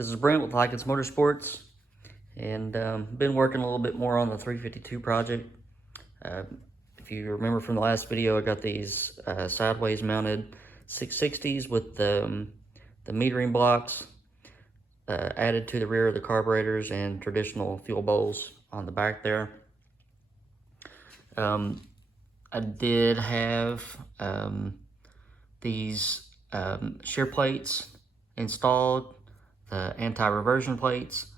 This is Brent with Lykins Motorsports, and been working a little bit more on the 352 project. If you remember from the last video, I got these sideways mounted 660s with the metering blocks added to the rear of the carburetors and traditional fuel bowls on the back there. I did have these shear plates installed, the anti-reversion plates,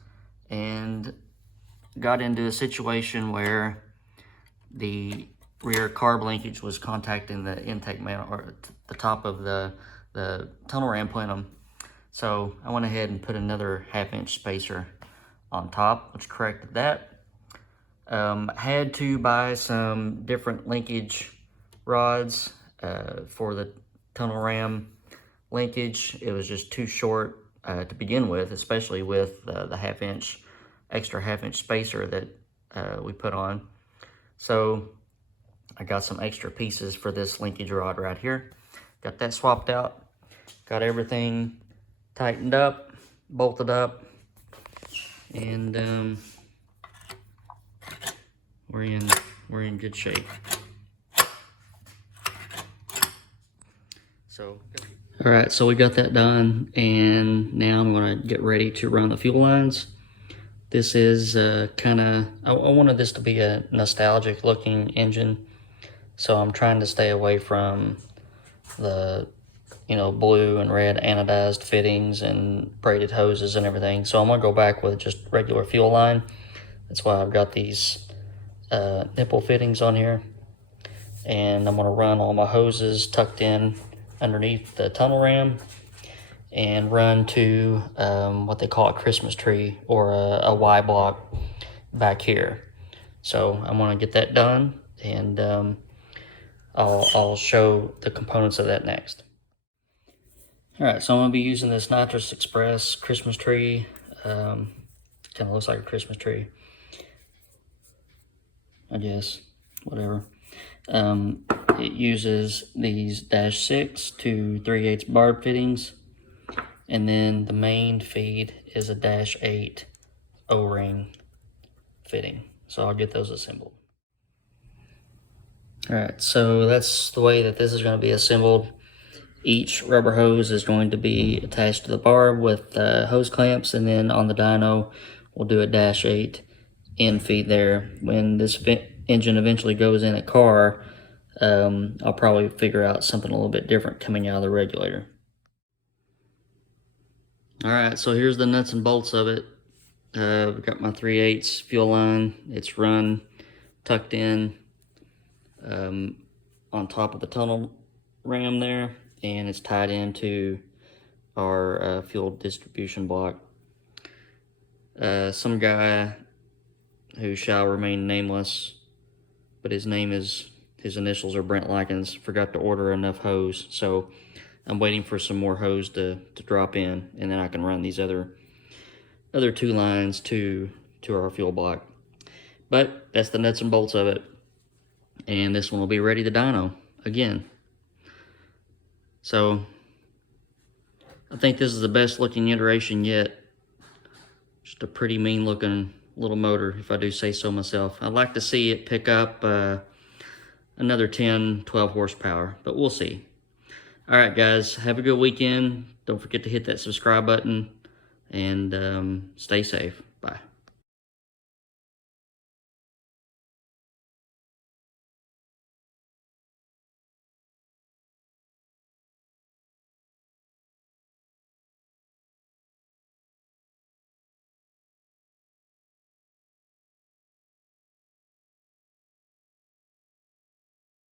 and got into a situation where the rear carb linkage was contacting the intake mount, or the top of the tunnel ram plenum. So I went ahead and put another 1/2-inch spacer on top, which corrected that. Had to buy some different linkage rods for the tunnel ram linkage. It was just too short to begin with, especially with the extra 1/2-inch spacer that we put on. So I got some extra pieces for this linkage rod right here. Got that swapped out. Got everything tightened up, bolted up, and we're in good shape. So, all right, so we got that done, and now I'm gonna get ready to run the fuel lines. This is I wanted this to be a nostalgic looking engine, so I'm trying to stay away from the blue and red anodized fittings and braided hoses and everything. So I'm gonna go back with just regular fuel line. That's why I've got these nipple fittings on here, and I'm gonna run all my hoses tucked in underneath the tunnel ram and run to what they call a Christmas tree, or a Y block back here. So I'm gonna get that done, and I'll show the components of that next. All right, so I'm gonna be using this Nitrous Express Christmas tree. Kind of looks like a Christmas tree, I guess, whatever. It uses these -6 to 3/8 barb fittings, and then the main feed is a -8 O-ring fitting. So I'll get those assembled. All right, so that's the way that this is going to be assembled. Each rubber hose is going to be attached to the barb with hose clamps, and then on the dyno, we'll do a -8 end feed there. When this engine eventually goes in a car, I'll probably figure out something a little bit different coming out of the regulator. All right, so here's the nuts and bolts of it. I've got my 3/8 fuel line. It's run, tucked in on top of the tunnel ram there, and it's tied into our fuel distribution block. Some guy who shall remain nameless, but his initials are Brent Lykins, forgot to order enough hose, so I'm waiting for some more hose to drop in, and then I can run these other 2 lines to our fuel block. But that's the nuts and bolts of it, and this one will be ready to dyno again. So I think this is the best looking iteration yet. Just a pretty mean looking little motor, if I do say so myself. I'd like to see it pick up another 10-12 horsepower, but we'll see. All right, guys, have a good weekend. Don't forget to hit that subscribe button, and stay safe. Bye.